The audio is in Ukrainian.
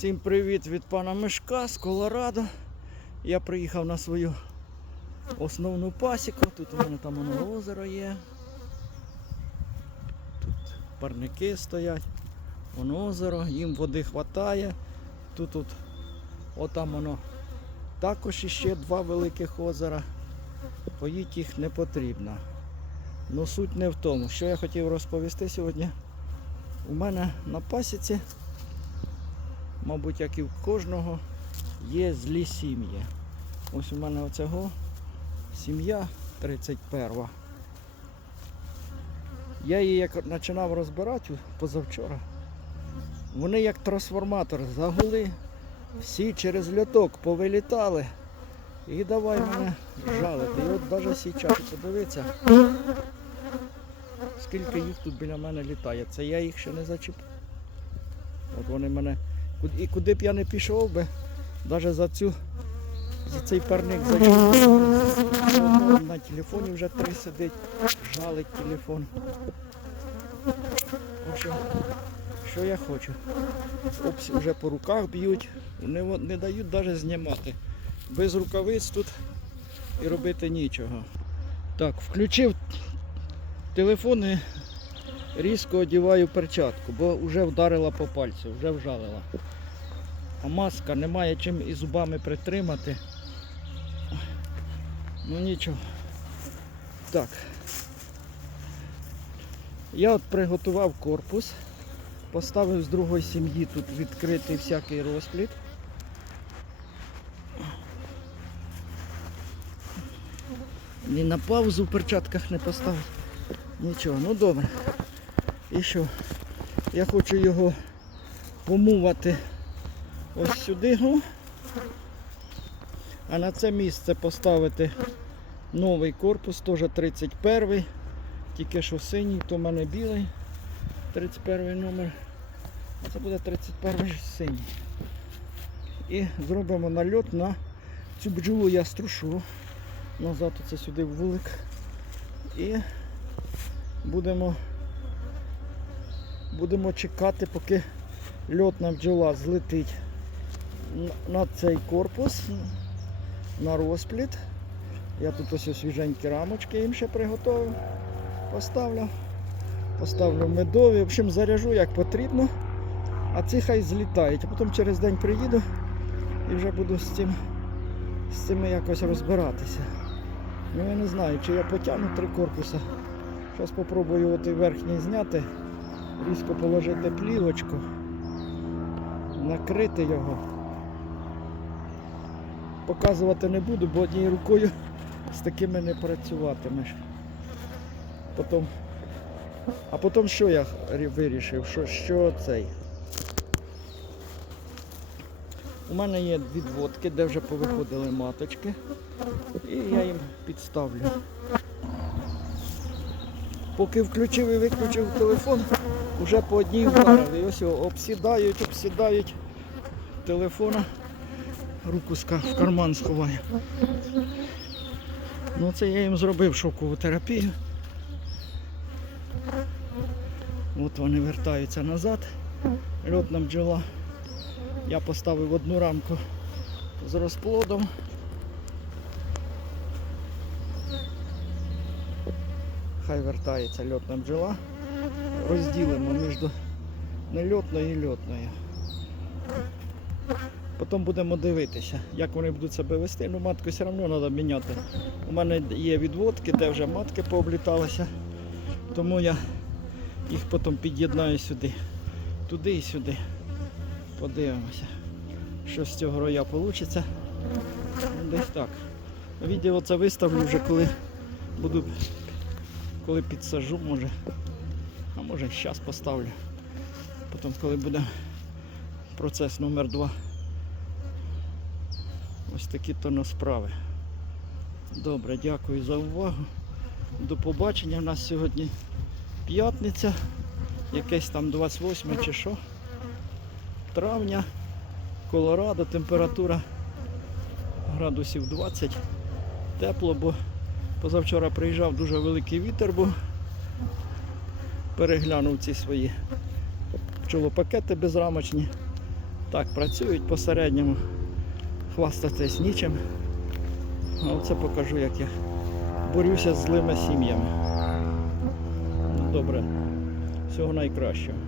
Всім привіт від пана Мишка з Колорадо. Я приїхав на свою основну пасіку. Тут у мене там воно озеро є. Тут парники стоять. Воно озеро, їм води вистачає. Тут от, отам воно також іще два великих озера. Поїть їх не потрібно. Ну суть не в тому. Що я хотів розповісти сьогодні. У мене на пасіці мабуть, як і в кожного, є злі сім'ї. Ось у мене оцього сім'я 31. Я її як починав розбирати позавчора. Вони як трансформатор загули, всі через льоток повилітали. І давай мене жалити. І от навіть зараз подивіться, скільки їх тут біля мене літає. Це я їх ще не зачепив. От вони мене І куди б я не пішов би, навіть за цю за цей парник зайшов. На телефоні вже три сидить, жалить телефон. В що я хочу. Опс, вже по руках б'ють, не, не дають навіть знімати. Без рукавиць тут і робити нічого. Так, включив телефон і різко одіваю перчатку, бо вже вдарила по пальцю, вже вжалила. А маска немає чим і зубами притримати. Ну нічого. Так. Я от приготував корпус, поставив з другої сім'ї тут відкритий всякий розплід. Ні на паузу в перчатках не поставив. Нічого, ну добре. І що? Я хочу його помувати ось сюди. А на це місце поставити новий корпус, теж 31 тільки що синій, то в мене білий 31 номер. Це буде 31 синій. І зробимо нальот на цю бджолу я струшу. Назад оце сюди в вулик. І будемо будемо чекати, поки льотна бджола злетить на- цей корпус, на розпліт. Я тут ось свіженькі рамочки їм ще приготував. Поставлю. Поставлю медові. В общем, заряжу як потрібно. А ці хай злітають. А потім через день приїду і вже буду з цим з цими якось розбиратися. Ну я не знаю, чи я потягну три корпуса. Зараз спробую от і верхній зняти, різко положити плівочку, накрити його. Показувати не буду, бо однією рукою з такими не працюватимеш. Потім, а потім що я вирішив? Що, що цей? У мене є відводки, де вже повиходили маточки. І я їм підставлю. Поки включив і виключив телефон, вже по одній вдарили. Ось його обсідають, обсідають телефона. Руку в карман сховаю. Ну це я їм зробив шокову терапію. От вони вертаються назад. Льотна бджола. Я поставив одну рамку з розплодом. Хай вертається льотна бджола. Розділимо між нельотною і льотною. Потім будемо дивитися, як вони будуть себе вести. Ну, матку все одно треба міняти. У мене є відводки, де вже матки пообліталися. Тому я їх потім під'єднаю сюди. Туди і сюди. Подивимося, що з цього роя вийде. Десь так. Відео це виставлю вже коли буду коли підсажу, може. А може зараз поставлю. Потім, коли буде процес номер два. Ось такі то на справи. Добре, дякую за увагу. До побачення. У нас сьогодні п'ятниця, якесь там 28 чи що. Травня, Колорадо, температура градусів 20. Тепло, бо Позавчора приїжджав дуже великий вітер, був. Переглянув ці свої пчолопакети безрамочні. Так, працюють по середньому. Хвастатись нічим. А оце покажу, як я борюся з злими сім'ями. Ну, Добре. Всього найкращого.